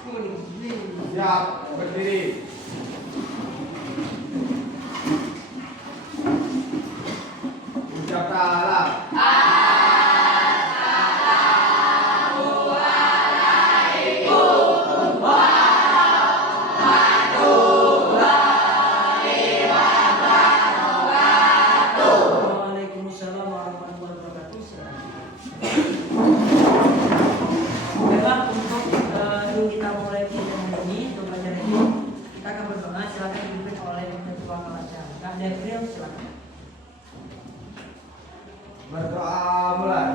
Siap, berdiri. Ucap salam. Waalaikumsalam warahmatullahi wabarakatuh. Baiklah, untuk kita mulai pelajaran ini, untuk pelajaran ini kita akan berdoa. Silakan dipimpin oleh ketua kelasnya. Kak Devril, silakan. Berdoa mulai.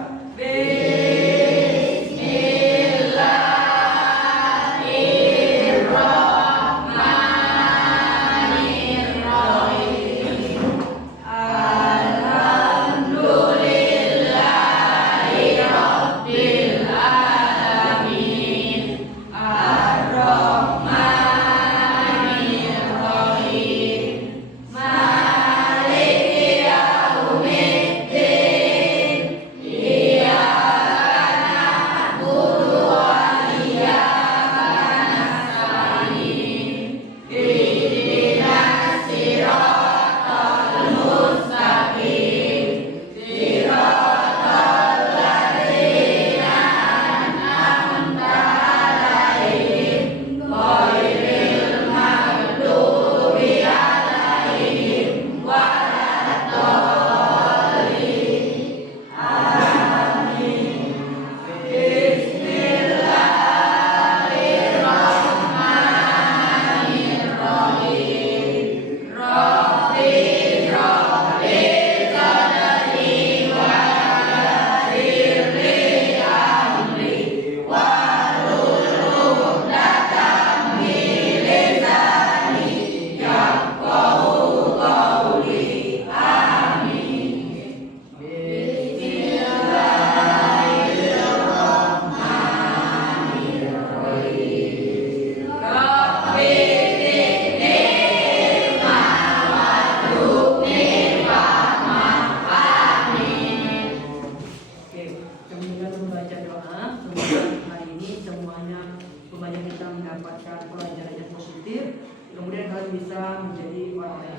Kemudian kalian bisa menjadi orang yang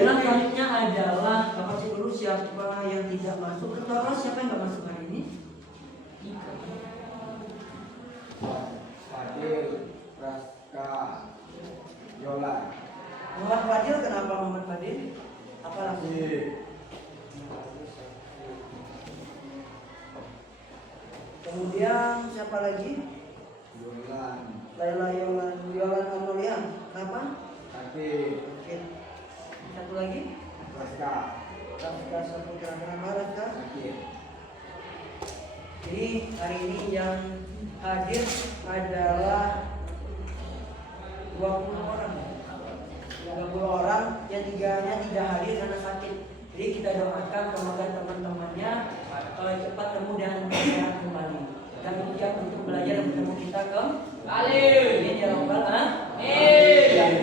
dan selanjutnya adalah Bapak Ibu Guru, siapa yang tidak masuk ketua kelas, siapa yang nggak masuk hari ini? Fadil, Raska, Yola. Muhammad Fadil, kenapa Muhammad Fadil? Apa lagi? Kemudian siapa lagi? Yolan. Laila Yolan Amalia. Kenapa? Sakit. Oke. Satu lagi? Raska. Raska Saputra. Kenapa Raska? Sakit. Jadi hari ini yang hadir adalah 20 orang. 20 orang yang tiganya tidak hadir karena sakit. Jadi kita doakan semoga teman-temannya cepat sembuh dan sehat kembali. Dan siap untuk belajar dan bertemu kita kembali. Amin ya rabbal alamin.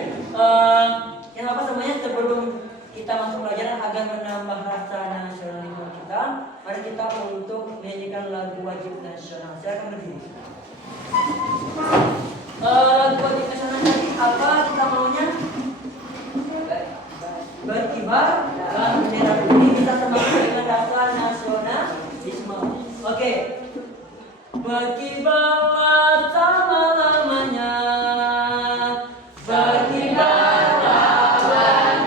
Yang apa semuanya, sebelum kita masuk pelajaran agar menambah rasa nasionalisme kita, mari kita untuk menyanyikan lagu wajib nasional. Silakan berdiri. Lagu wajib nasional tadi apa kita maunya? Berkibar dan bendera ini kita semangat dengan rasa nasionalisme. Oke. Berkibarlah selama-lamanya. Berkibarlah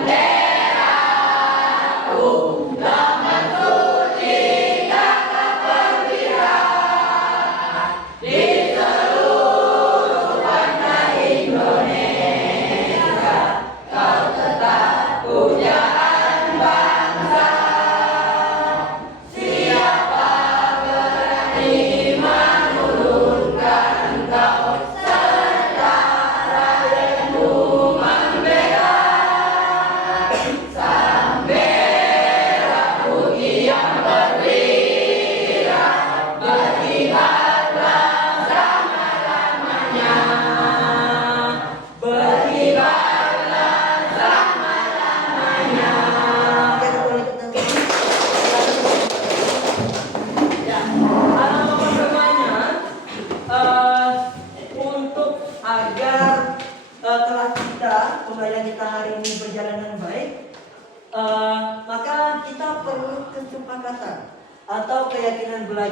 benderaku, damai suci gagah perwira di seluruh warna Indonesia. Kau tetap pujaan bangsa. Siapa berani menurunkan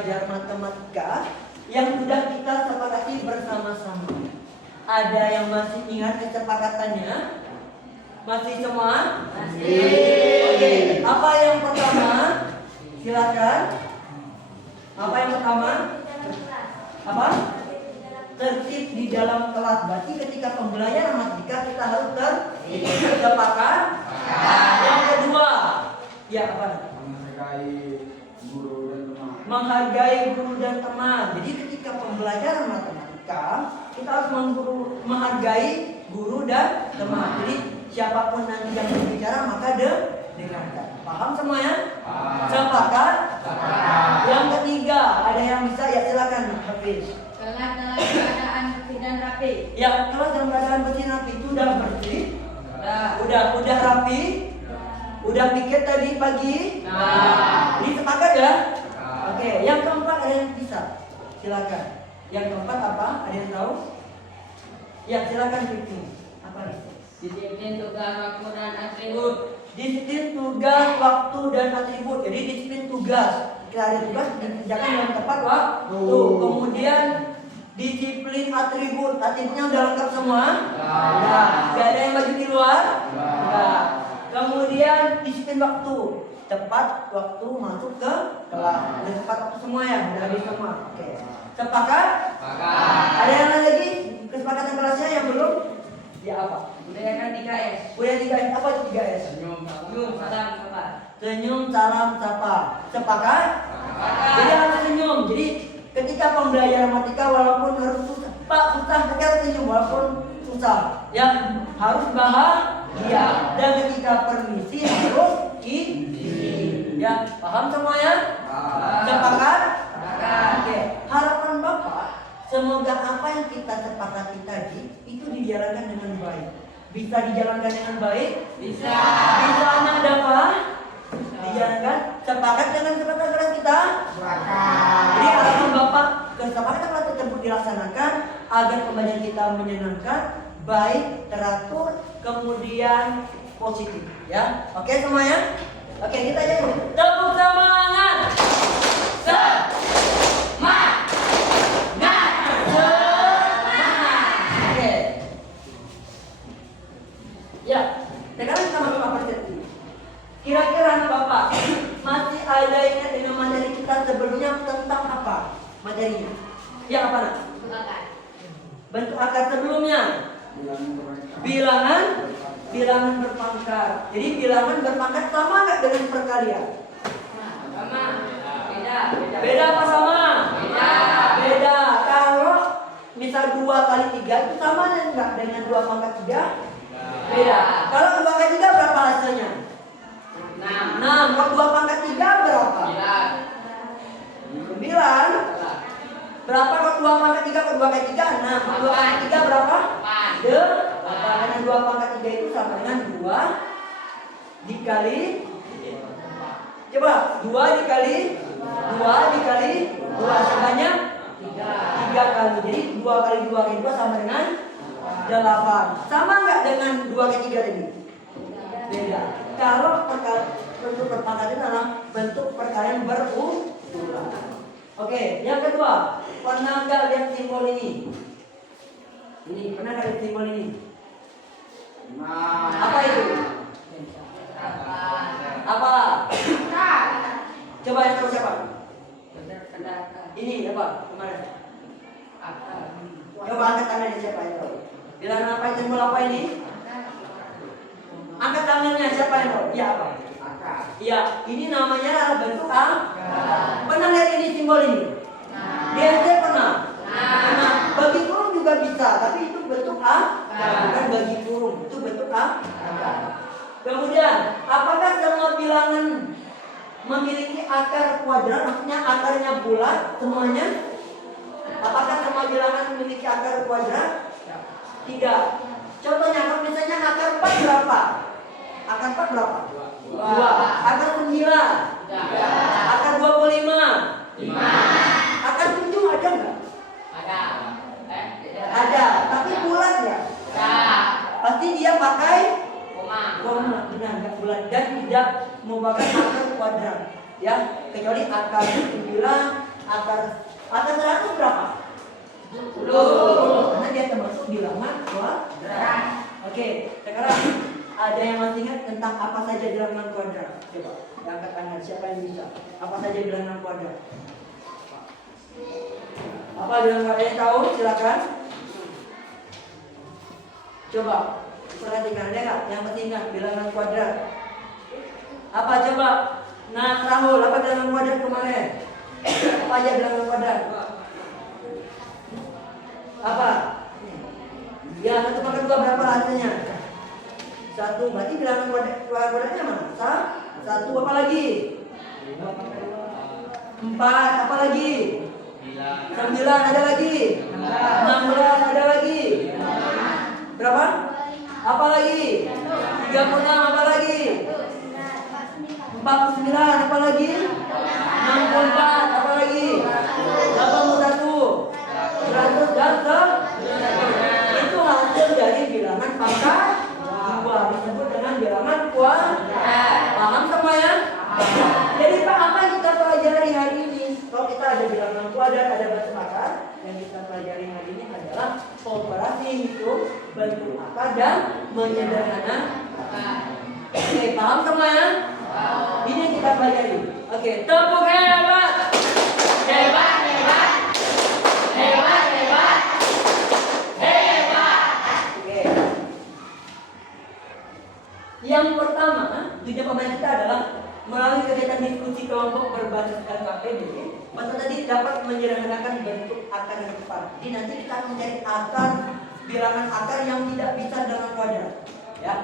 belajar matematika yang sudah kita sepakati bersama-sama. Ada yang masih ingat kesepakatannya? Masih semua? Masih. Oke, apa yang pertama? Silakan. Apa yang pertama? Apa? Tertib di dalam kelas. Berarti ketika pembelajaran matematika kita harus sepakat. Yang kedua, ya apa? Menghargai guru dan teman. Menghargai guru dan teman. Jadi ketika pembelajaran matematika kita harus menghargai guru dan teman. Jadi siapapun nanti yang berbicara maka dengarkan. Paham semuanya? Sepakat? Yang ketiga, ada yang bisa ya silakan Hafiz. Kelas dalam keadaan bersih dan rapi. Ya, kalau dalam keadaan bersih rapi itu udah bersih. Udah rapi. Udah pikir tadi pagi. Ini sepakat ya? Oke, yang keempat ada yang bisa. Silakan. Yang keempat apa? Ada yang tahu? Ya, silakan Vicky. Apa nih? Disiplin tugas waktu dan atribut. Disiplin tugas, waktu dan atribut. Jadi disiplin tugas. Kita ada tugas dikerjakan dalam tepat waktu. Kemudian disiplin atribut. Atributnya udah lengkap semua? Ya. Gak ada yang baju di luar? Enggak. Kemudian disiplin waktu. Tepat waktu masuk ke kelas. Udah tepat waktu semua ya? Udah habis semua. Oke. Sepakat? Ada yang lain lagi? Kesepakatan kelasnya yang belum? Ya apa? Budayakan 3S. Udah 3S. Apa itu 3S? Senyum, salam, sapa. Senyum, salam, sapa. Sepakat? Jadi harus senyum. Jadi ketika pembelajaran matematika walaupun harus susah, Pak susah tapi harus senyum walaupun susah. Ya harus bahagia. Dan ketika permisi harus izin. Ya paham semuanya? Sepakat? Oke. Harapan Bapak semoga apa yang kita sepakati tadi itu dijalankan dengan baik. Bisa dijalankan dengan baik? Bisa. Bisa anak dapat? Dijalankan? Sepakat dengan kesepakatan kelas kita? Jadi harapan Bapak kesepakatan kelas tersebut dilaksanakan agar pembelajaran kita menyenangkan, baik, teratur, kemudian positif. Ya, oke semuanya? Oke kita aja dulu. Tepuk semangat. Oke. Ya, sekarang kita masuk ke persepsi. Kira-kira anak Bapak masih ada ingat dengan materi kita sebelumnya tentang apa materinya? Ya apa nak? Bentuk akar sebelumnya. Bilangan berpangkat. Jadi bilangan berpangkat sama nggak dengan perkalian? Sama. Beda. Beda apa sama? Beda. Kalau misal 2 kali 3 itu sama nggak dengan 2 pangkat 3? Beda. Kalau 2 pangkat 3 berapa hasilnya? 6. Kalau 2 pangkat 3 berapa? 9. Berapa kalau 2 pangkat 3? Kalau 2 kali 3 6. Kalau 2 pangkat 3 berapa? 8. Karena 2 pangkat 3 itu sama dengan 2 dikali. Coba 2 dikali 2 sebanyak 3 kali. Jadi 2 kali 2 kali 2 sama dengan 8. Sama nggak dengan 2 kali 3 tadi? Beda. Kalau bentuk perpangkatan adalah bentuk perkalian berulang. Oke, yang kedua, pernah nggak lihat simbol ini? Pernah nggak lihat simbol ini? Apa itu? Apa? Coba yang tahu siapa? Ini apa? Kemana? Coba angkat tangannya siapa yang tahu? Bilangan apa itu? Simbol apa ini? Angkat tangannya siapa yang tahu? Iya apa? Iya, ini namanya adalah bentuk akar. Pernah lihat ini simbol ini? Di SD pernah? Pernah. Bagi kurung juga bisa, tapi itu bentuk akar, bukan bagi kurung. Itu bentuk akar. Kemudian, apakah semua bilangan memiliki akar kuadrat? Maksudnya akarnya bulat semuanya? Apakah semua bilangan memiliki akar kuadrat? Tidak. Contohnya, kalau misalnya akar 4 berapa? Akar 4 berapa? 2. Akar 9? Akar 25? 5. Akar 7 ada nggak? Ada, tapi bulat ya? Pasti dia pakai koma, benar, nggak bulat dan tidak merupakan akar kuadrat, ya, kecuali akar 9, akar 100 berapa? 10. Karena dia termasuk bilangan kuadrat. Oke, sekarang ada yang masih ingat tentang apa saja bilangan kuadrat? Coba, angkat tangan siapa yang bisa? Apa saja bilangan kuadrat? Apa bilangan kuadrat yang tahu? Silakan. Coba, perhatikan ada nggak yang masih ingat bilangan kuadrat? Apa coba? Nah, Rahul, apa bilangan kuadrat kemarin? Apa aja bilangan kuadrat? Apa? Ya, 1 pangkat 2 berapa hasilnya? 1, berarti bilangan kuadratnya mana? 1, apa lagi? 4, apa lagi? 9, ada lagi? 16, ada lagi? Berapa? Apa lagi? 36, apa lagi? 49, apa lagi? 64, apa lagi? 81, 100 dan itu hasil dari bilangan pangkat 2 disebut dengan bilangan kuadrat. Paham semua ya? Jadi Pak, apa yang kita pelajari hari ini? Kalau kita ada bilangan kuadrat, ada bentuk akar, yang kita pelajari hari ini adalah operasi hitung, bentuk akar dan menyederhanakan. Oke, paham semua ya? Ini yang kita pelajari. Oke, tepuk hebat. Hebat, hebat. Hebat, hebat. Hebat. Oke. Yang pertama, tujuan pemain kita adalah melalui kegiatan diskusi kelompok berbasis LKPD. Masa tadi dapat menyederhanakan bentuk akar yang tepat. Jadi nanti kita akan mencari akar, bilangan akar yang tidak bisa dengan kuadrat. Ya.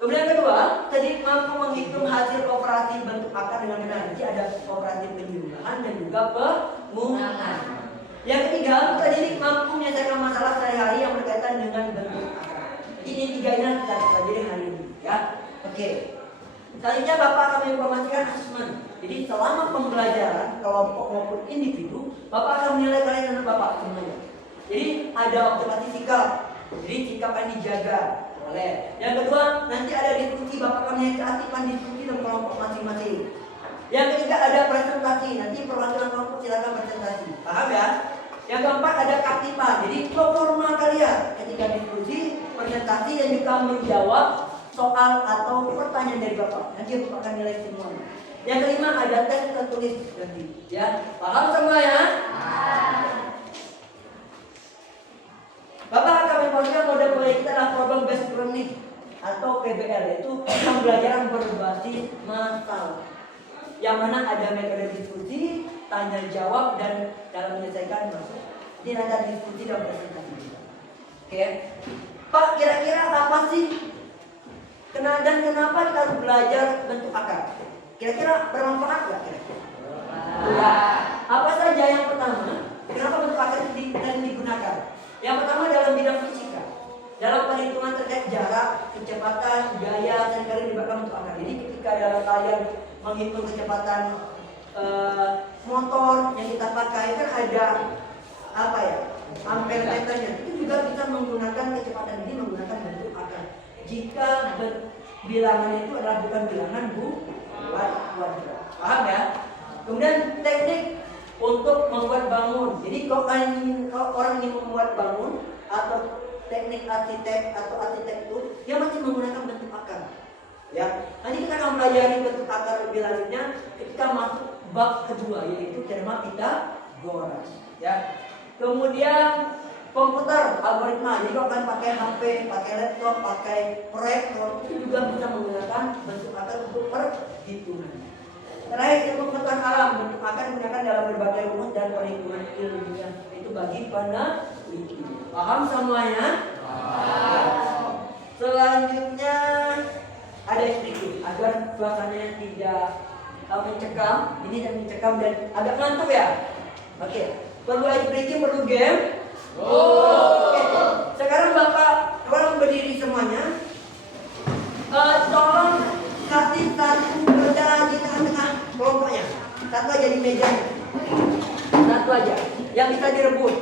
Kemudian kedua, tadi mampu menghitung hasil operasi bentuk akar dengan benar. Jadi ada operasi penjumlahan dan juga pengurangan. Yang ketiga, tadi mampu menyelesaikan masalah sehari-hari yang berkaitan dengan bentuk akar. Jadi ini 3 yang kita pelajari hari ini, ya. Oke. Selanjutnya Bapak akan menginformasikan asesmen. Jadi selama pembelajaran kelompok maupun individu, Bapak akan menilai kalian dan Bapak semuanya. Jadi ada observasi sikap. Jadi sikap yang dijaga. Yang kedua, nanti ada diskusi, Bapak akan menginisiasikan diskusi dalam kelompok masing-masing. Yang ketiga ada presentasi, nanti perwakilan kelompok silakan presentasi. Paham ya? Yang keempat ada kaktipan, jadi performa kalian ketika diskusi, presentasi dan juga menjawab soal atau pertanyaan dari Bapak. Nanti Bapak akan nilai semuanya. Yang kelima ada tes tertulis nanti. Ya, paham semua ya? Bapak akan menginformasikan mode proyek kita adalah problem based learning atau PBL, yaitu pembelajaran berbasis masalah. Yang mana ada metode diskusi, tanya jawab dan dalam menyelesaikan masalah. Jadi ada diskusi dan presentasi. Oke. Pak, kira-kira apa sih dan kenapa kita harus belajar bentuk akar? Kira-kira bermanfaat nggak kira-kira? Ya. Apa saja yang pertama? Kenapa bentuk akar digunakan? Yang pertama dalam bidang fisika, dalam perhitungan terkait jarak, kecepatan, gaya, seringkali diberikan bentuk akar. Jadi ketika dalam kalian menghitung kecepatan motor yang kita pakai kan ada apa ya, ampere meternya. Itu juga bisa menggunakan kecepatan ini menggunakan bentuk akar. Jika bilangan itu adalah bukan bilangan kuadrat. Paham ya? Kemudian teknik untuk membuat bangun. Jadi kalau orang ingin membuat bangun atau teknik arsitek atau arsitektur, dia masih menggunakan bentuk akar. Ya, nanti kita akan pelajari bentuk akar lebih lanjutnya ketika masuk bab kedua, yaitu teorema Pythagoras. Ya. Kemudian komputer, algoritma. Jadi kalau kalian pakai HP, pakai laptop, pakai proyektor, itu juga bisa menggunakan bentuk akar untuk perhitungan. Terakhir, ilmu pengetahuan alam, bentuk akar digunakan dalam berbagai rumus dan perhitungan ilmiah. Itu bagi peneliti. Paham semuanya? Selanjutnya ada sedikit agar suasananya tidak mencekam. Ini tidak mencekam dan agak ngantuk ya. Oke. Perlu ice breaking, perlu game. Oke. Sekarang Bapak tolong berdiri semuanya. Tolong kasih satu kerja di tengah-tengah kelompoknya. Satu aja di mejanya. Satu aja yang bisa direbut.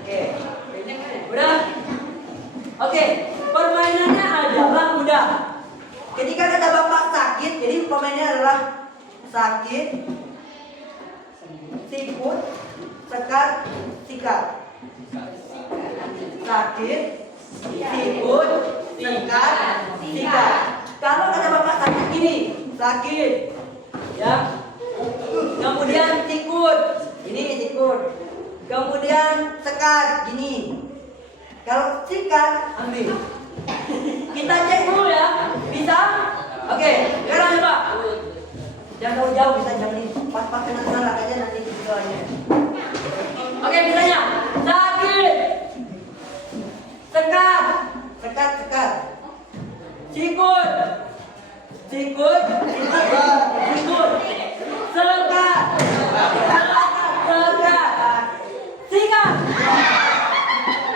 Oke. Udah? Oke. Permainannya adalah mudah. pemainnya adalah sakit, sikut, sekat, sikat. Sakit, sikut, sekat, sikat. Kalau kata bapak sakit gini, sakit, ya. Kemudian sikut, ini sikut. Kemudian sekat, gini. Kalau sikat, ambil. Kita cek dulu ya, bisa? Oke, sekarang coba. Jangan terlalu jauh, bisa jangan ini. Pas-pas kena salah aja nanti dijualnya. Oke, misalnya sakit, sekat, sekat, sekat. Sikut, sikut, sikut, sikut. Sekat, sekat, sikat.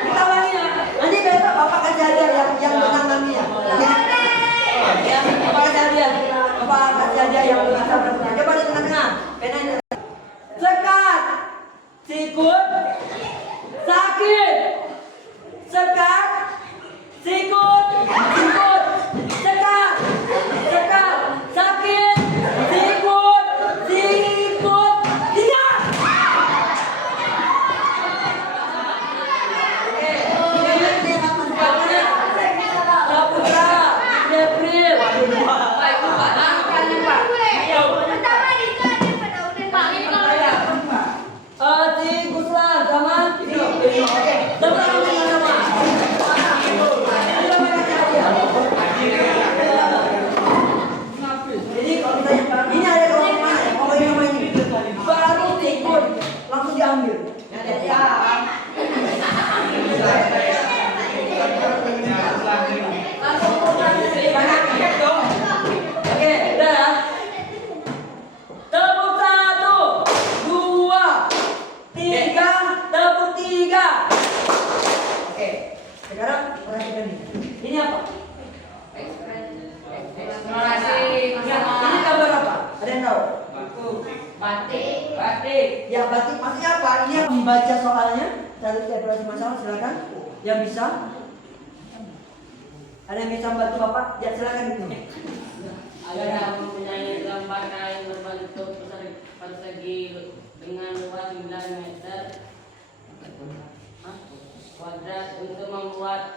Kita ulangi ya. Nanti besok bapak kasih hadiah yang menang kami ya. Oke? Ya, bapak kasih hadiah. Bapak kasih hadiah yang bisa bertanya. Coba di tengah-tengah. Penanya. Sekat, sikut, sakit, sekat, sikut, sikut, sekat, sekat, sakit, sikut, sikut, sikat. Jadi kalau misalnya ini ada kalau mana ya, kalau ini sama ini baru tikun langsung diambil. Oke, udah ya. Tepuk 1, 2, 3, tepuk 3. Oke, sekarang perhatikan ini. Ini apa? Eksplorasi Ini gambar apa? Ada yang tahu? batik. Batik. Ya batik maksudnya apa? Ini yang membaca soalnya. Cari evaluasi masalah silakan. Yang bisa? Ada yang bisa membantu bapak? Ya silakan itu. Ada yang mempunyai lembar kain berbentuk persegi dengan luas 9 meter kuadrat untuk membuat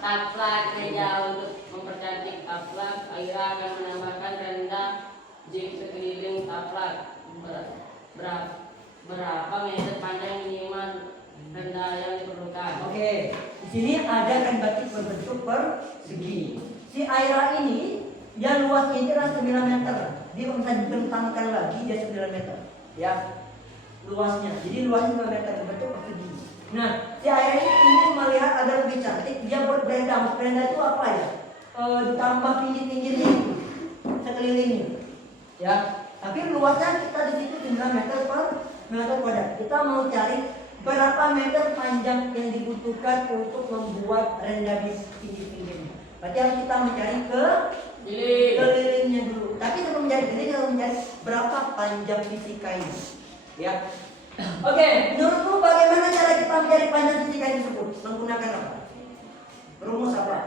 taplak meja untuk mempercantik taplak. Aira akan menambahkan rendah di sekeliling taplak. Berapa meter panjang minimal rendah yang diperlukan? Oke, di sini ada kain batik berbentuk persegi. Si Aira ini dia luasnya ini adalah 9 meter. Dia bisa dibentangkan lagi dia 9 meter. Ya, luasnya. Jadi luasnya 9 meter berbentuk persegi. Nah, si Aira ini ingin melihat agar lebih cantik. Dia buat berenda. Berenda itu apa ya? Ditambah pinggir-pinggirnya itu sekelilingnya. Ya, tapi luasnya kita di situ 9 meter per meter kuadrat. Kita mau cari berapa meter panjang yang dibutuhkan untuk membuat renda di pinggir-pinggirnya. Berarti harus kita mencari kelilingnya dulu. Tapi sebelum mencari kelilingnya harus mencari berapa panjang sisi kain. Ya. Oke, menurutmu bagaimana cara kita mencari panjang sisi kain tersebut? Menggunakan apa? Rumus apa?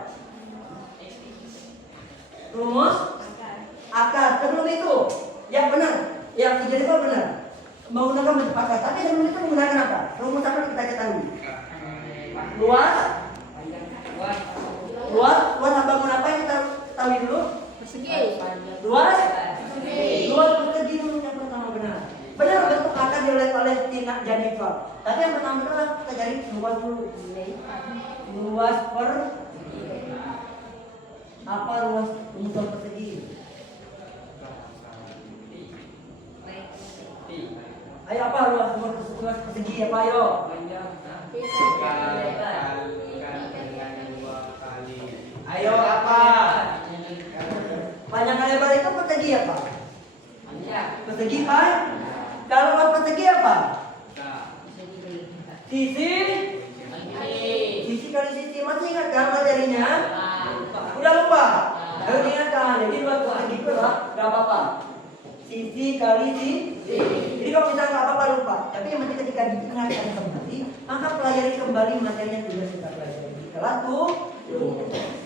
Rumus akar. Sebelum itu, ya benar. Yang tiga itu benar. Menggunakan bentuk akar. Tapi sebelum itu menggunakan apa? Rumus apa kita ketahui? Luas bangun apa yang kita ketahui dulu? Persegi. Luas persegi dulu yang pertama benar. Benar bentuk akar dilihat oleh Tina Jennifer. Tapi yang pertama adalah kita cari luas dulu. Luas per apa ruas untuk persegi? Ayo apa luas persegi apa ayo? Ayo apa? Panjang kali lebar itu persegi apa? Persegi kan? Kalau luas persegi apa? Sisi kali sisi. Masih ingat kan materinya? Udah lupa? Ayo diingatkan. Jadi luas persegi itu lah gak apa-apa. Sisi kali sisi. Jadi kalau misalnya nggak apa-apa lupa. Tapi yang penting ketika diingatkan kembali, maka pelajari kembali materinya juga kita pelajari di kelas tuh.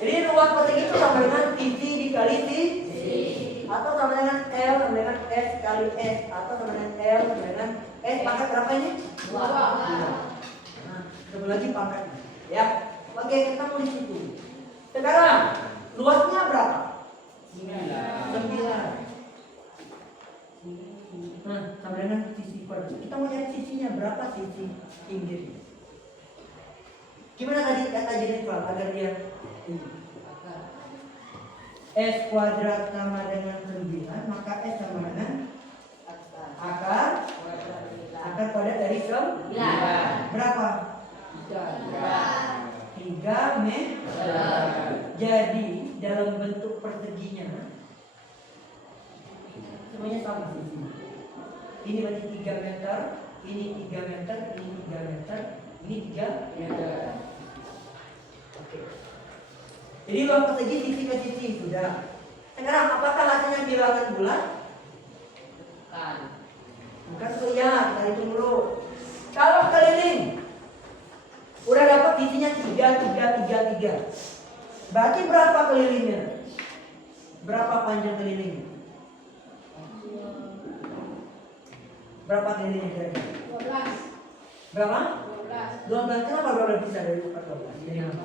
Jadi luas persegi itu sama dengan sisi dikali kali atau sama dengan L sama dengan S kali S atau sama dengan L sama dengan S pangkat berapa ini? 2. Nah, coba lagi pangkatnya. Ya, bagian kita mau di situ. Sekarang luasnya berapa? 9. Nah, sama dengan sisi kuadrat. Kita mau cari sisinya berapa sisi pinggirnya? Gimana tadi kata Jennifer agar dia S kuadrat sama dengan 9, maka S sama dengan akar kuadrat dari 9. Berapa? 3 meter. Jadi dalam bentuk perseginya semuanya sama di sini. Ini berarti 3 meter, ini 3 meter, ini 3 meter, ini 3 meter. Oke. Jadi ruang persegi sisi ke sisi sudah. Sekarang apakah hasilnya bilangan bulat? Bukan tuh ya, kita hitung dulu. Kalau keliling udah dapat sisinya 3, 3, 3, 3. Berarti berapa kelilingnya? Berapa panjang kelilingnya? Berapa kelilingnya kira-kira? 12. Berapa? 12. Kenapa 12 bisa dari 14? Dari apa?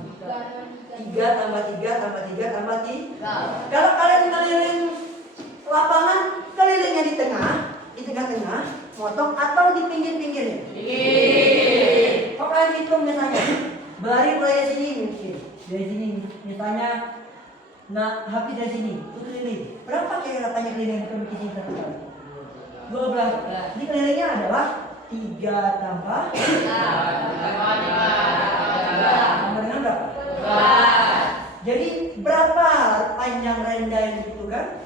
3 tambah 3 tambah 3 tambah 3. Kalau kalian keliling lapangan, kelilingnya di tengah-tengah, potong atau di pinggir-pinggirnya? Kalau kalian hitung misalnya, dari sini mungkin, dari sini misalnya, nah habis dari sini, itu keliling. Berapa kira panjang keliling yang kita bikin satu kali? 12. Ini kelilingnya adalah 3 tambah 3 sama dengan berapa? Jadi berapa panjang renda yang dibutuhkan?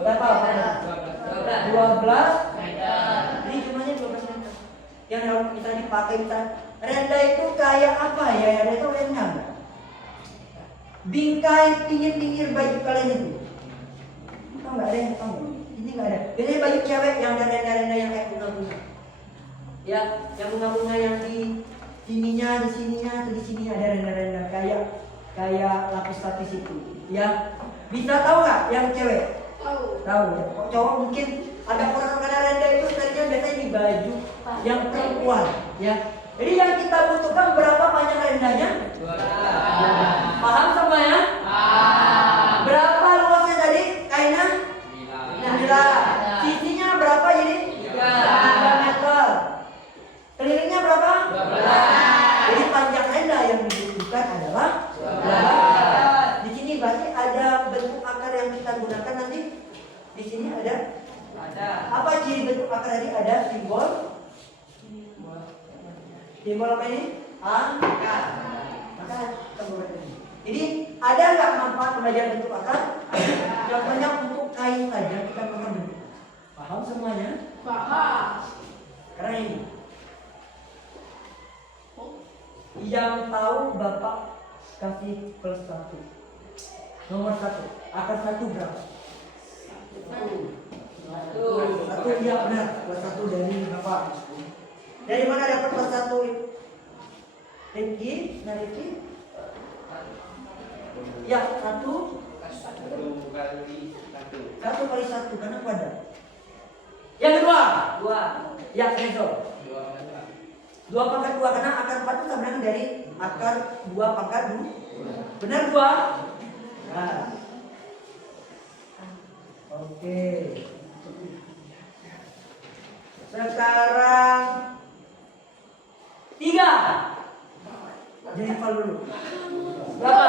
12 meter. Jadi jumlahnya 12 meter. Yang kalau kita dipakai misalnya renda itu kayak apa ya? Renda itu renda enggak? Bingkai pinggir-pinggir baju kalian itu. Tahu nggak ada yang tahu? Ini nggak ada. Biasanya baju cewek yang ada renda-renda yang kayak bunga-bunga. Ya, yang bunga-bunga yang di sininya, di sini ada renda-renda kayak lapis-lapis itu. Ya, bisa tahu nggak yang cewek? Tahu ya. Kok cowok mungkin ada orang-orang renda itu tadinya biasanya di baju yang perempuan. Ya. Jadi yang kita butuhkan berapa panjang rendanya? 2. Paham semuanya? Berapa luasnya tadi kainnya? 9. Sisinya berapa jadi? 3 meter. Kelilingnya berapa? 12. Jadi panjang renda yang dibutuhkan adalah 12. Di sini berarti ada bentuk akar yang kita gunakan nanti. Di sini ada. Apa ciri bentuk akar tadi? Ada simbol. Simbol apa ini? Akar. Maka kita buat ini. Jadi ada nggak manfaat belajar bentuk akar? Contohnya untuk kain saja kita pakai bentuk. Paham semuanya? Paham. Karena ini. Yang tahu Bapak kasih plus 1. Nomor 1. Akar 1 berapa? 1 ya benar. Plus 1 dari Bapak. Dari mana dapat plus 1? Rifki? Nah Rifki? Ya 1 kali 1 karena kuadrat. Yang kedua 2. Ya Rezo 2 pangkat 2 karena akar 4 itu sama dengan dari akar 2 pangkat 2. Benar 2? Nah. Oke. Sekarang 3. Jadi hafal dulu. Berapa?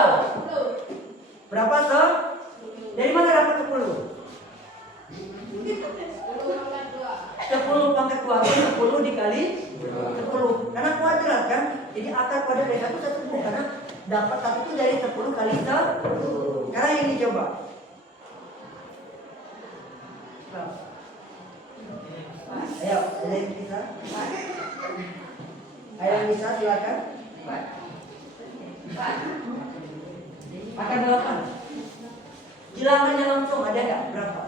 Berapa so? Dari mana dapat 10? 10 pangkat 2 10 dikali 10 karena kuadrat kan, jadi akar kuadrat dari 1 10 karena dapat 1 itu dari 10 kali 10. Sekarang ini coba. Ayo, ada yang bisa? Ayo yang bisa silakan. Akar 8. Bilangannya langsung ada nggak? Berapa?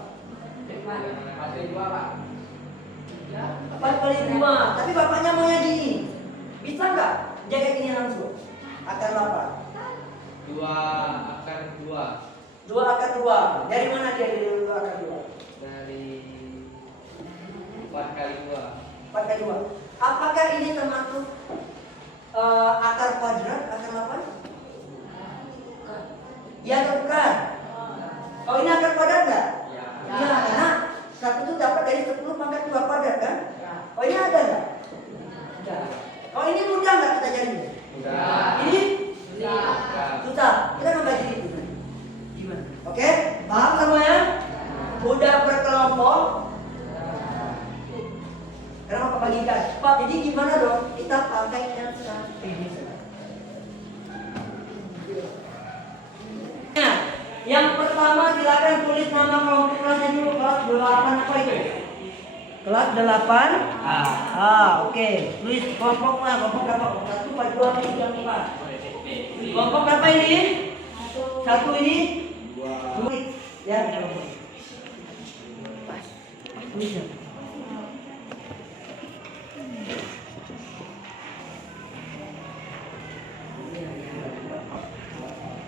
4 kali 5. Tapi bapaknya maunya gini. Bisa nggak jaga ini langsung? Akar 8. 2 akar 2. 2. Dari mana dia dari akar 2? Dari 4 kali 2. 4 kali 2. Apakah ini termasuk akar kuadrat, akar 8? Ya atau bukan? Oh ini akar kuadrat enggak? Ya. Ya, karena 1 itu dapat dari 10 pangkat 2 kuadrat kan? Oh ini ada enggak? Ada. Oh ini mudah enggak kita cari? Udah. Ini Udah. susah. Kita nambah jadi gimana? Oke? Paham semuanya? Udah berkelompok? Kenapa bagikan? Pak, jadi gimana dong? Kita pakai yang ini. Nah, yang pertama silakan tulis nama kelompok kelasnya dulu. Kelas 8 apa itu? Kelas 8 oke. Tulis kelompoknya. Kelompok berapa? 1, 2, 3, 4. Kelompok berapa ini? 1 ini? 2. Ya, kelompok. Tulis ya.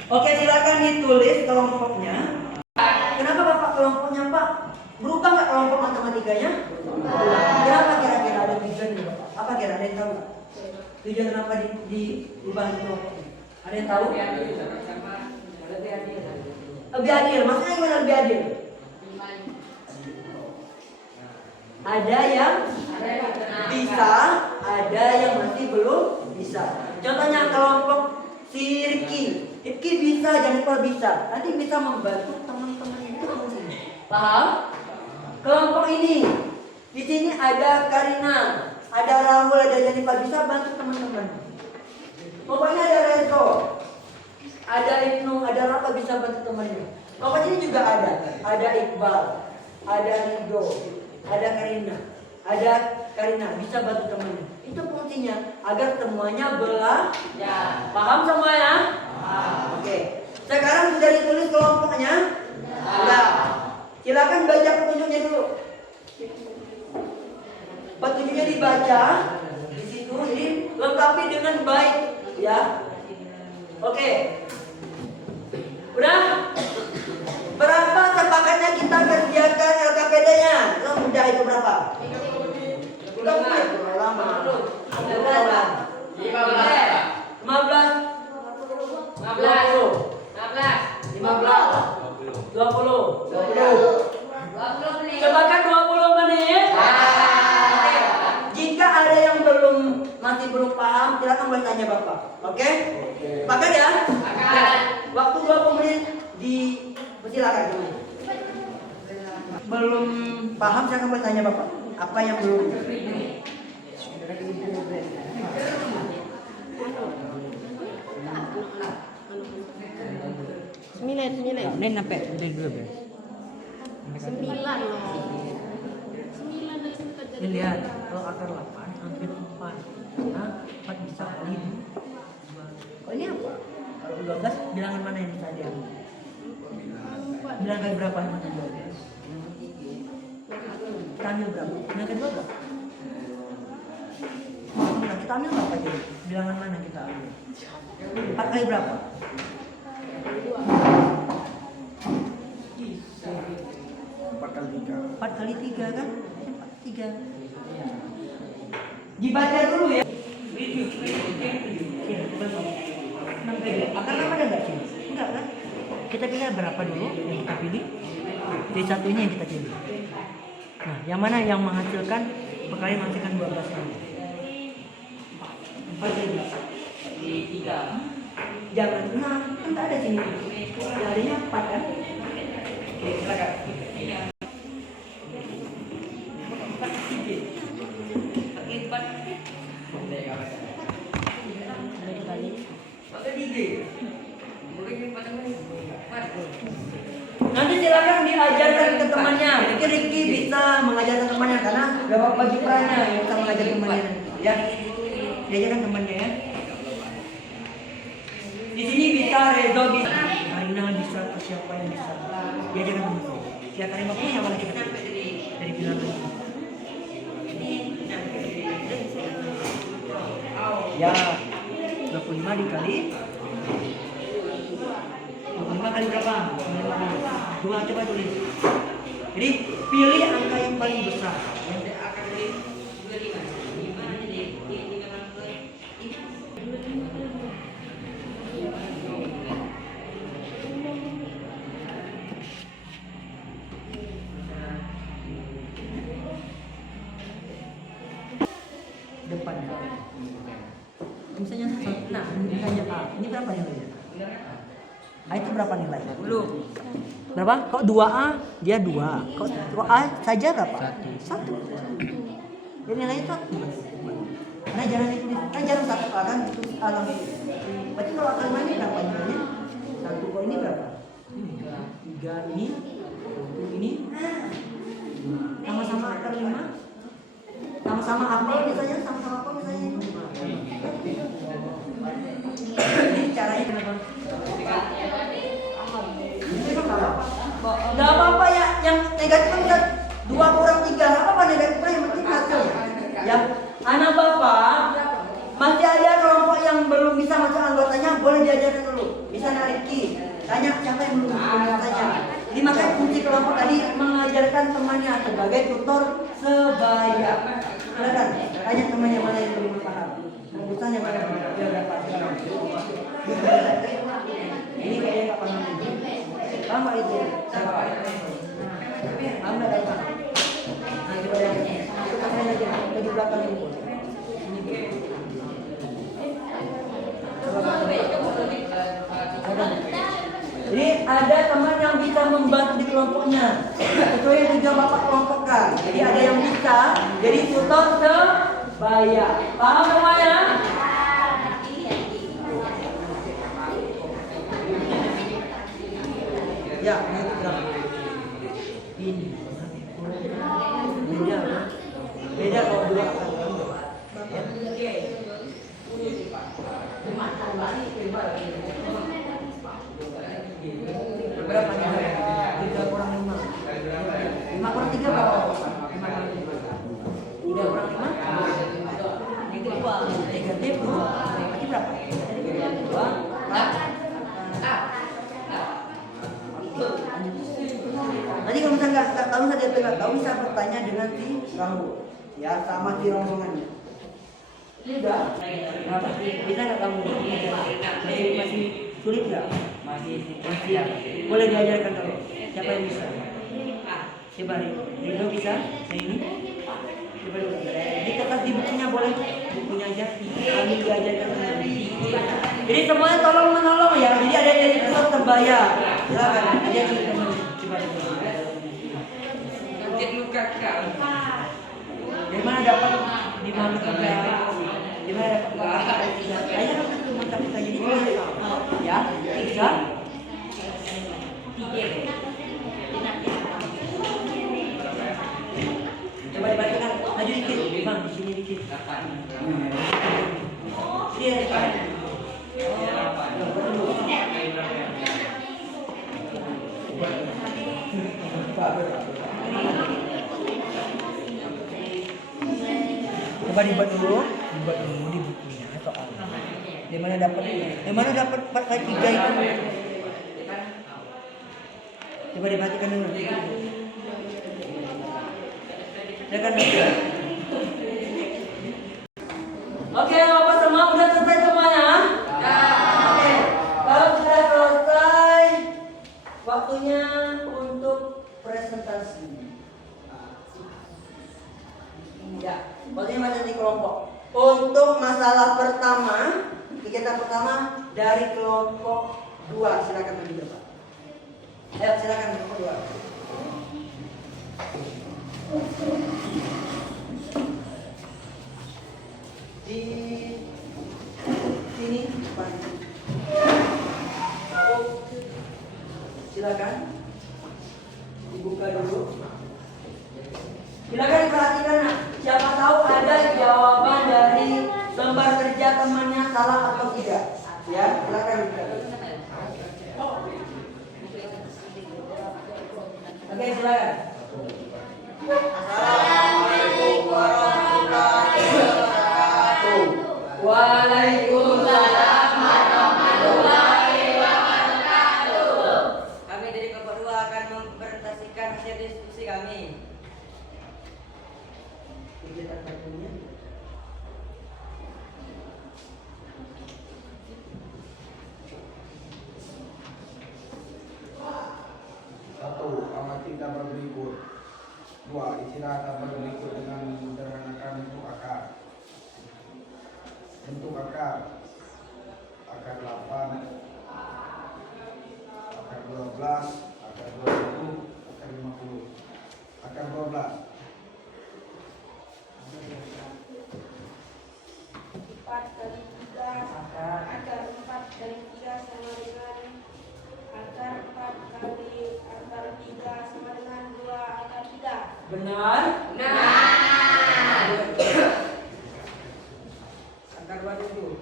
Oke, silakan ditulis kelompoknya. Kenapa Bapak kelompoknya, Pak? Berubah nggak kelompok matematikanya? Kenapa kira-kira ada tujuannya, Bapak? Apa kira-kira ada yang tahu? Tujuan kenapa diubah kelompoknya? Ada yang tahu? Lebih adil. Maksudnya gimana lebih adil? Ada yang bisa, ada yang masih belum bisa. Contohnya kelompok si Rifki bisa, Jennifer bisa. Nanti bisa membantu teman-teman itu fungsinya. Paham? Kelompok ini, di sini ada Karina, ada Rahul, ada Jennifer, bisa bantu teman-teman. Pokoknya ada Rezo, ada Ibnu, ada Rafa, bisa bantu temannya. Pokoknya ini juga ada Iqbal, ada Rido, ada Karina, bisa bantu temannya. Itu fungsinya agar semuanya belajar. Paham semuanya? Oke. Sekarang sudah ditulis kelompoknya? Sudah. Silakan baca petunjuknya dulu. Petunjuknya dibaca di situ, jadi lengkapi dengan baik, ya. Oke. Udah? Berapa sepakatnya kita kerjakan LKPD-nya? Mudah itu berapa? 15. 20. Sepakat 20 menit. Oke. Jika ada yang masih belum paham, silakan boleh tanya Bapak. Oke? Sepakat ya? Waktu 20 menit silakan. Belum paham, silakan boleh tanya Bapak. Apa yang belum? Sembilan. Ini sampai dari 12. 9 loh. Ini lihat, kalau akar 8 hampir 4. Nah, 4 bisa kali 2. Oh ini apa? Kalau 12 bilangan mana yang bisa diambil? Bilangan kali berapa yang mana 12? Kita ambil berapa? Bilangan kali berapa? Nah, kita ambil berapa jadi? Bilangan mana kita ambil? 4 kali berapa? 4 kali 3 kan? 3. Dibaca dulu ya. Akar 8 ada enggak sih? Enggak kan? Kita pilih berapa dulu yang kita pilih? Jadi satunya yang kita pilih. Nah, yang mana yang menghasilkan perkali menghasilkan 12 kali? 4 kali berapa? 3. Jangan, nah, kan tak ada sini. Jarinya 4 kan? Oke, silakan. Nanti silakan diajarkan ke temannya. Mungkin Rifki bisa mengajarkan temannya karena dapat bagi perannya yang bisa mengajar temannya. Ya, diajarkan temannya ya. Di sini bisa Rezo bisa, Karina bisa, siapa yang bisa. Diajarkan temannya. Silakan 50 yang mana kita dari bilangan. Ya, 25 dikali 25 kali berapa? 25 kali. Coba tulis. Jadi pilih angka yang paling besar. Depan. Misalnya misalnya A, ini berapa nilainya? A itu berapa nilai? 10. Berapa? Kok 2A, dia 2. Kok A saja berapa? 1. Jadi nilainya 1. Nah jangan ditulis, kan jangan 1 A kan itu alam. Berarti kalau akar 5 ini berapa nilainya? 1. Kok ini berapa? 3 ini sama-sama akar 5. Sama-sama apa misalnya? Sama-sama apa misalnya itu? Ini caranya kenapa? Gak apa-apa ya, yang negatif kan bisa 2 kurang 3. Gak apa-apa negatifnya, yang penting hasil ya. Anak bapak masih ada kelompok yang belum bisa masuk anggotanya, boleh diajarkan dulu. Bisa narik key, tanya siapa yang belum bisa tanya. Jadi makanya fungsi kelompok tadi mengajarkan temannya sebagai tutor sebaya. Silakan tanya temannya mana yang belum paham. Urusan yang mana biar dapat. Ini kayaknya nggak paham. Paham nggak itu? Paham nggak dapat? Nah coba lihat. Itu katanya aja bagi belakang ini. Jadi ada teman yang bisa membantu di kelompoknya. Sesuai yang juga bapak kelompokkan. Jadi ada yang bisa jadi tutor sebaya. Paham semuanya? Ya, ini berapa? Ini. Beda kalau 2 akan berapa nih? 3 kurang 5. 5 kurang 3 berapa? 3 kurang 5? Negatif 2. Berarti berapa? 2. Nanti kalau misalnya nggak tahu, nggak tahu bisa bertanya dengan si Rambu, ya sama si rombongannya. Sudah. Bisa nggak kamu? Masih sulit nggak? Masih. Boleh diajarkan dulu. Siapa yang bisa? Coba Ringo bisa? Yang ini? Coba dulu. Di kertas di bukunya boleh, bukunya aja. Kami diajarkan sendiri. Jadi semuanya tolong menolong ya. Jadi ada yang jadi tutor sebaya. Silakan. Ada yang jadi teman. Coba dulu. Di mana dapat? Di mana dapat? Di mana dapat? Ayo kita jadi ya. Bisa. Coba dibacakan, maju dikit, Bang, di sini dikit. Dia depan. Coba dibuat dulu di bukunya soalnya. Di mana dapat 4 kali 3 itu? Coba diperhatikan dulu. Oke, Bapak semua udah selesai semuanya? Oke. Kalau sudah selesai, waktunya untuk presentasi. Ya, waktunya masih di kelompok. Untuk masalah pertama, kegiatan pertama dari kelompok 2, silakan maju Bapak. Ayo silakan kelompok 2. Di sini Pak. Silakan dibuka dulu. Silakan perhatikan, siapa tahu ada jawaban dari lembar kerja temannya salah atau tidak. Ya, silakan buka. Oke, silakan. Assalamualaikum warahmatullahi wabarakatuh. Waalaikumsalam warahmatullahi wabarakatuh. Kami dari kelompok 2 akan tabel berikut. 2. Isilah tabel berikut dengan menyederhanakan bentuk akar. Bentuk akar: akar 8, akar 12, akar 20, akar 50. Akar 12. 4 kali 3 akar 4 kali 3 sama dengan akar 4 kali akar 3 sama dengan 2 akar 3. Benar? Nah. Akar 27.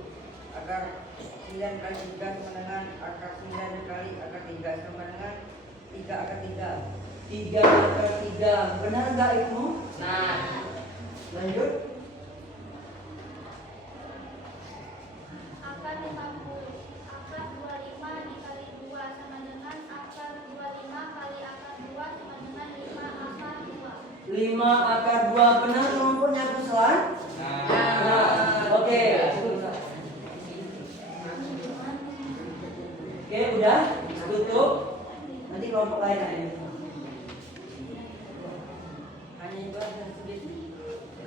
Akar 9 kali 3 sama dengan akar 9 kali akar 3 sama dengan 3 akar 3. 3 akar 3. Benar enggak Ibnu? Nah. Lanjut. Akar 50. Akar 25 dikali 2 sama dengan akar 25 kali akar 2 sama dengan 5 akar 2. 5 akar 2. Benar kelompoknya Puslan? Nah. Oke. Oke, udah tutup. Nanti kelompok lain aja. Hanya itu aja sedikit.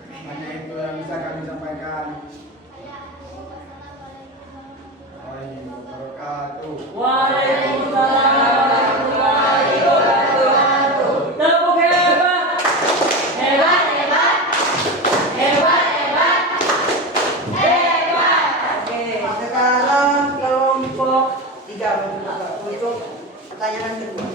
Hanya itu yang bisa kami sampaikan. Waalaikumsalam warahmatullahi wabarakatuh. Waalaikumsalam warahmatullahi wabarakatuh. Tepuk hebat. Hebat, hebat. Hebat, hebat. Hebat. Oke, sekarang kelompok 3 untuk pertanyaan kedua.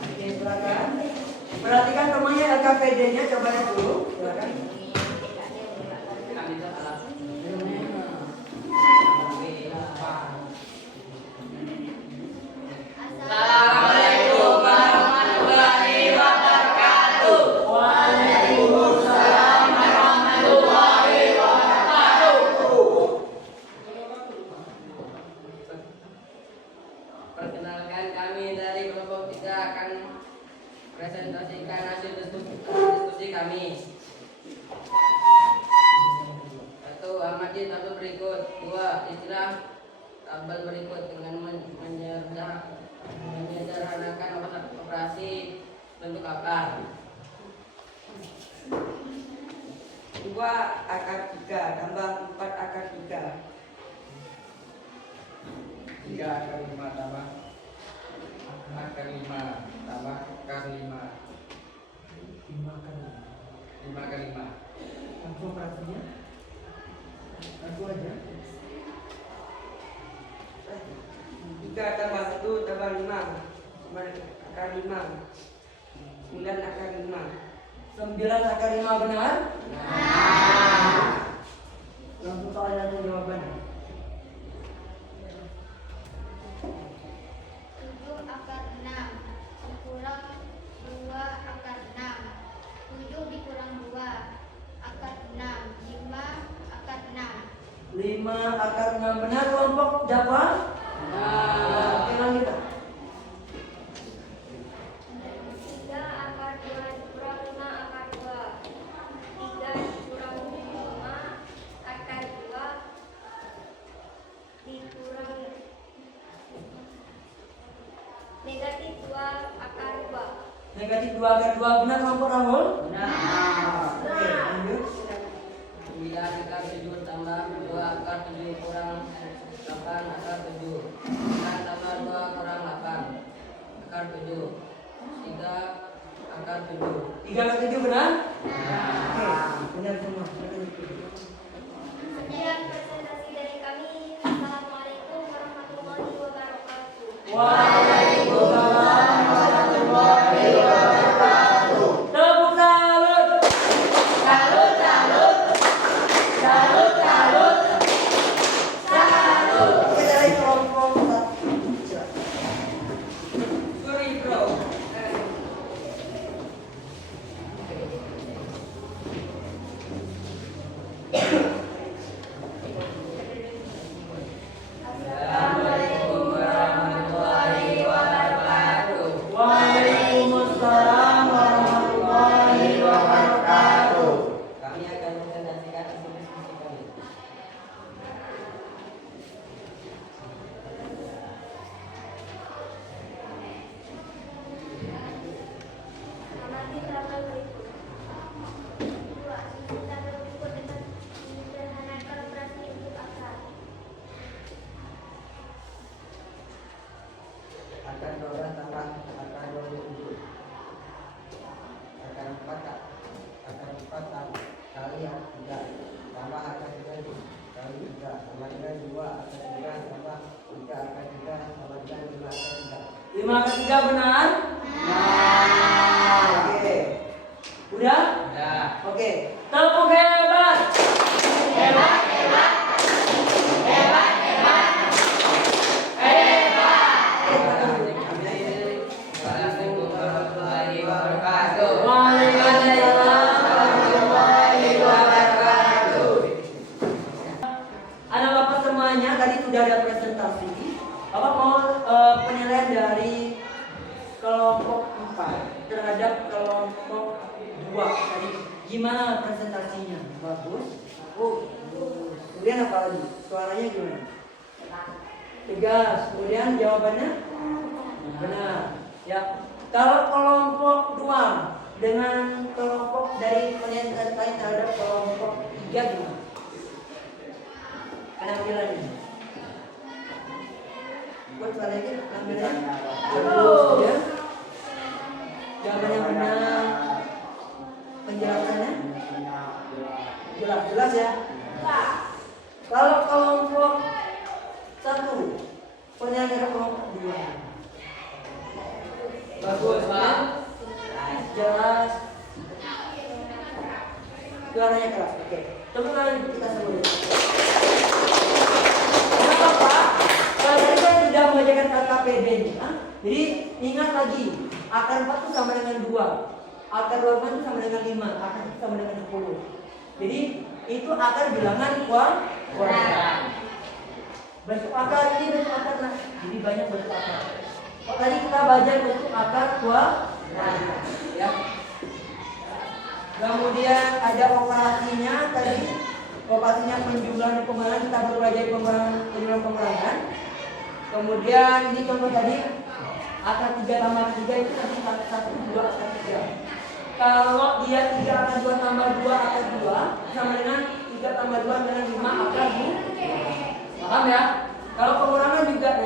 Oke, silakan. Perhatikan temannya LKPD-nya, coba lihat dulu. Silakan. Assalamualaikum warahmatullahi wabarakatuh. Waalaikumsalam warahmatullahi wabarakatuh. Perkenalkan, kami dari kelompok 3 akan presentasikan hasil diskusi kami. 1. Amati tabel berikut. 2. Istilah tabel berikut dengan menyederhanakan operasi bentuk akar. 2 akar 3 tambah 4 akar 3. 3 akar 5 tambah akar 5 tambah akar 5. 5 akar 5. Langsung operasinya. Langsung aja. 3 tambah 1 tambah 5 sama dengan akar 5. 9 akar 5. 9 akar 5 benar? Nah. Langsung soalnya jawabannya. 7 akar 6 dikurang 2 akar 6. 7 dikurang 2 akar 6. 5 akar 6. 5 akar 6 benar kelompok Jawa? Nah, oke lanjut. 3 akar 2 dikurang 5 akar 2. 3 dikurang 5 akar 2 dikurang negatif 2 akar 2. Negatif 2 akar 2 benar kelompok Rahul? Nah. Oke, lanjut. 9 akar 7 tambah 2 akar 7 kurang 8 akar 7. 9 tambah 2 kurang 8 akar 7. 3 akar 7. 3 akar 7 benar? Oke, benar semua. Sekian presentasi dari kami. Assalamualaikum warahmatullahi wabarakatuh. Waalaikumsalam warahmatullahi wabarakatuh. Tepuk tangan. sudah benar? Oke. Udah? Udah. Oke. Tepuk hebat. Hebat, hebat. Hebat, hebat. Assalamualaikum warahmatullahi wabarakatuh. Waalaikumsalam warahmatullahi wabarakatuh. Anak Bapak semuanya tadi sudah ada presentasi. Bapak mau penilaian dari kelompok 4 terhadap kelompok 2 tadi. Gimana presentasinya? Bagus. Oh, kemudian apa lagi? Suaranya gimana? Tegas. Kemudian jawabannya benar. Ya. Kalau kelompok 2 dengan kelompok dari penelitian lain terhadap kelompok 3 gimana? Penampilannya. Buat lagi penampilannya. Bagus ya. Jawaban yang benar. Penjelasannya jelas ya. Kalau kelompok 1 penilaian kelompok 2 bagus Pak, jelas, suaranya keras. Oke, tepuk tangan kita semua. Kenapa Pak? Kalau tadi saya sudah mengajarkan KKPD nih, jadi ingat lagi akar 4 itu sama dengan 2, akar 2 itu sama dengan 5, akar 1 sama dengan 10. Jadi itu akar bilangan kuadrat. Bentuk akar ini bentuk akar, nah, jadi banyak bentuk akar. Oh, tadi kita belajar bentuk akar kuadrat, ya. Kemudian ada operasinya tadi, operasinya penjumlahan dan pengurangan, kita baru belajar penjumlahan pengurangan. Kemudian ini contoh tadi akar 3 tambah 3 itu tadi 1, 2, akar 3. Kalau dia 3 akar 2 tambah 2 akar 2 sama dengan 3 tambah 2 dengan 5 akar 2. Paham ya? Kalau pengurangan juga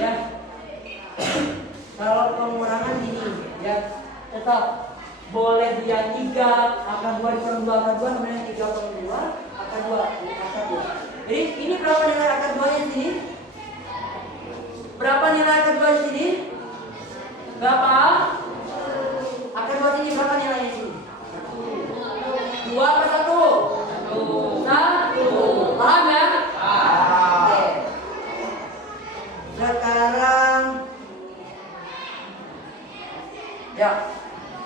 ya. Kalau pengurangan gini ya, tetap boleh dia 3 akar 2 dikurang 2 akar 2 sama dengan 3 akar 2 akar 2 akar 2. Jadi ini berapa nilai akar 2 nya di sini? Berapa nilai akar 2 di sini? Berapa? Akar 2 sini berapa nilainya sini? 2 apa 1? 1. Paham ya? Oke. Sekarang ya,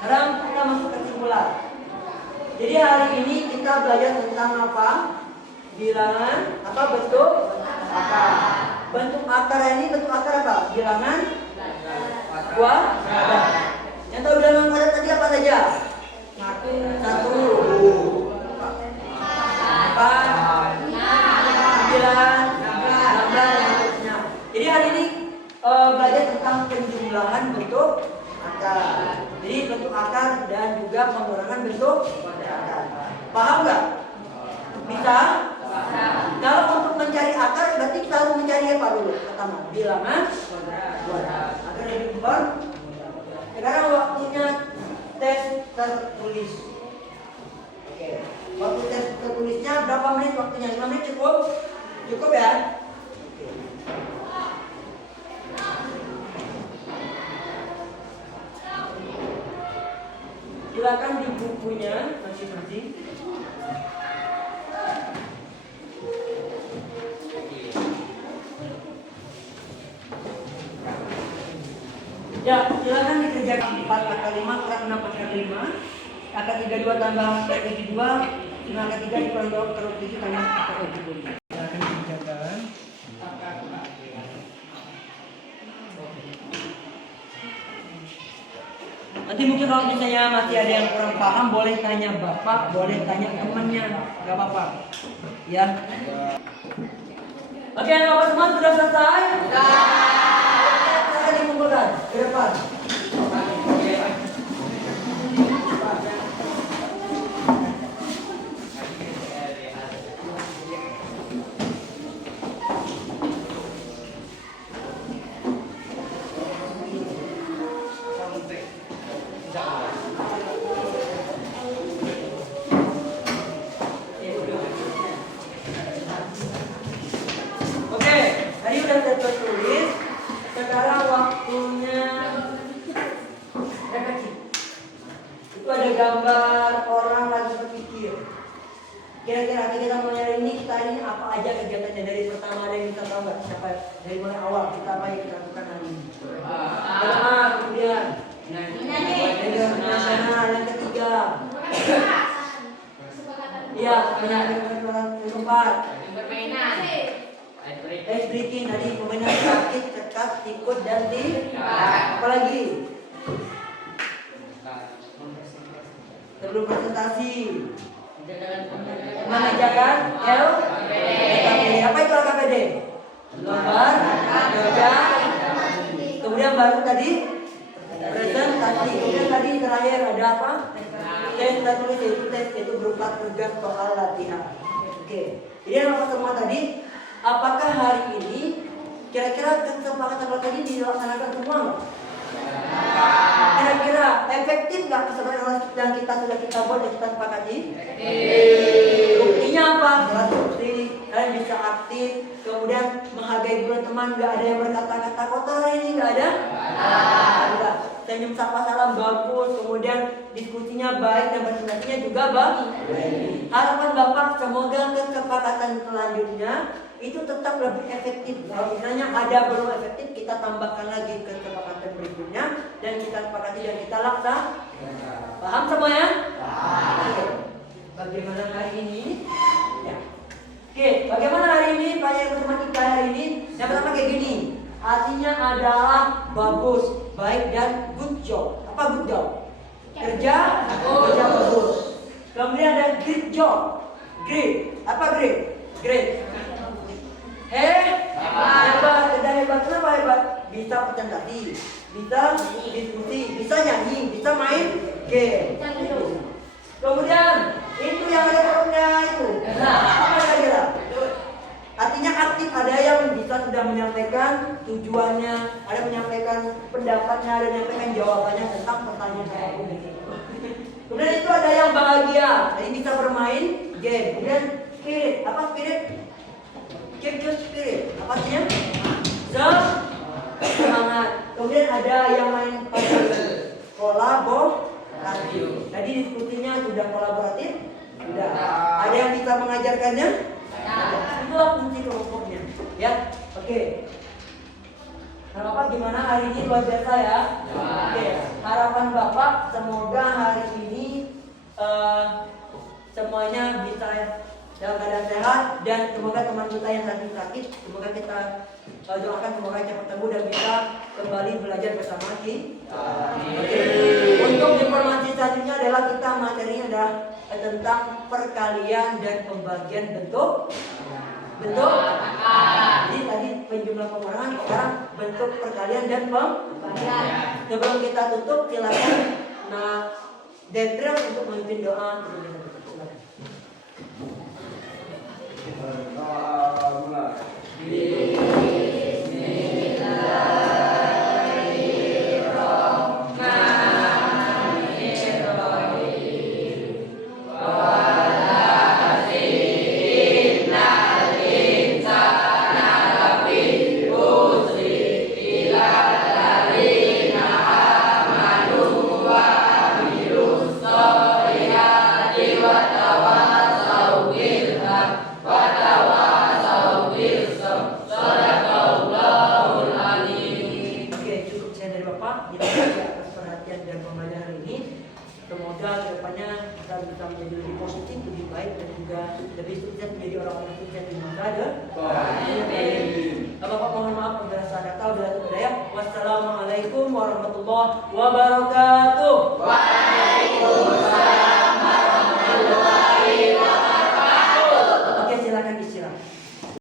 sekarang kita masuk kesimpulan. Jadi hari ini kita belajar tentang apa? Bilangan, apa bentuk akar. Bentuk akar ini bentuk akar apa? Bilangan kuadrat. Yang tahu bilangan kuadrat tadi apa saja? 1, 4, 9, 16. Jadi hari ini belajar tentang penjumlahan bentuk akar. Jadi bentuk akar dan juga pengurangan bentuk akar. Paham nggak? Bisa? Kalau untuk mencari akar berarti kita harus mencari apa dulu? Pertama, bilangan kuadrat. Agar lebih mudah. Sekarang waktunya tes tertulis. Oke. Waktu tes tertulisnya berapa menit waktunya? 5 menit cukup? Cukup ya? Silakan di bukunya masing-masing. Ya, silakan dikerjakan 4 akar 5 kurang 6 akar 5. Akar 32 tambah akar 72, 5 akar 3 dikurang 2 akar 7 tambah akar 75. Silakan dikerjakan. Nanti mungkin kalau misalnya masih ada yang kurang paham, boleh tanya bapak, boleh tanya temannya, nggak apa-apa, ya. Oke, bapak semua sudah selesai? Sudah. Silakan dikumpulkan ke depan. Oke, tadi udah tertulis. Sekarang waktunya Kira-kira kegiatan mulai hari ini kita ini apa aja kegiatannya dari pertama ada yang kita tahu nggak siapa dari mulai awal kita apa yang kita lakukan hari ini? Pertama kemudian dari nasional yang ketiga, iya yang keempat, ice breaking tadi permainan sakit, cekat, tikut dan apa lagi? Sebelum presentasi mengerjakan LKPD. Apa itu LKPD? Lembar kerja. Kemudian baru tadi presentasi. Kemudian tadi terakhir ada apa? Tes tulis itu berupa tugas soal latihan. Oke. Jadi apa semua tadi? Apakah hari ini kira-kira kesepakatan tadi dilaksanakan semua nggak? Kira-kira efektif nggak kesepakatan yang kita buat dan kita sepakati? Buktinya apa? Bukti kalian bisa aktif, kemudian menghargai guru teman, nggak ada yang berkata-kata kotor hari ini, nggak ada? Ada. Senyum sapa salam bagus, kemudian diskusinya baik dan presentasinya juga bagus. Harapan Bapak semoga kesepakatan selanjutnya itu tetap lebih efektif. Kalau misalnya ada belum efektif, kita tambahkan lagi kesepakatan berikutnya dan kita sepakati dan kita laksanakan. Paham semuanya? Paham. Bagaimana hari ini? Ya. Oke, bagaimana hari ini? Banyak teman kita hari ini. Yang pertama kayak gini. Artinya adalah bagus, baik dan good job. Apa good job? Kerja bagus. Kemudian ada great job. Great. Apa great? Great. Hebat. Tidak hebat. Kenapa hebat? Bisa presentasi, bisa diskusi, bisa nyanyi, bisa main game. Kemudian itu yang ada perutnya itu. Apa kira-kira? Artinya aktif, ada yang bisa sudah menyampaikan tujuannya, ada menyampaikan pendapatnya, ada menyampaikan jawabannya tentang pertanyaan publik. Kemudian itu ada yang bahagia, jadi bisa bermain game. Kemudian spirit, apa spirit? Keep your spirit, apa artinya? Semangat. Kemudian ada yang main kolaborasi. Tadi diskusinya sudah kolaboratif? Sudah. Ada yang bisa mengajarkannya? Itulah kunci kelompoknya. Ya, oke. Nah, Bapak gimana hari ini luar biasa ya? Oke. Harapan Bapak semoga hari ini semuanya bisa dalam keadaan sehat dan semoga teman kita yang sakit semoga kita doakan semoga cepat sembuh dan bisa kembali belajar bersama kita. Untuk informasi selanjutnya adalah kita materinya adalah tentang perkalian dan pembagian bentuk. Jadi tadi penjumlahan pengurangan, sekarang bentuk perkalian dan pembagian. Sebelum kita tutup silakan Detril untuk memimpin doa sebelum kita tutup. Kita mulai. Bapak mohon maaf apabila salah kata, wabillahi taufiq. Wassalamualaikum warahmatullahi wabarakatuh. Waalaikumsalam.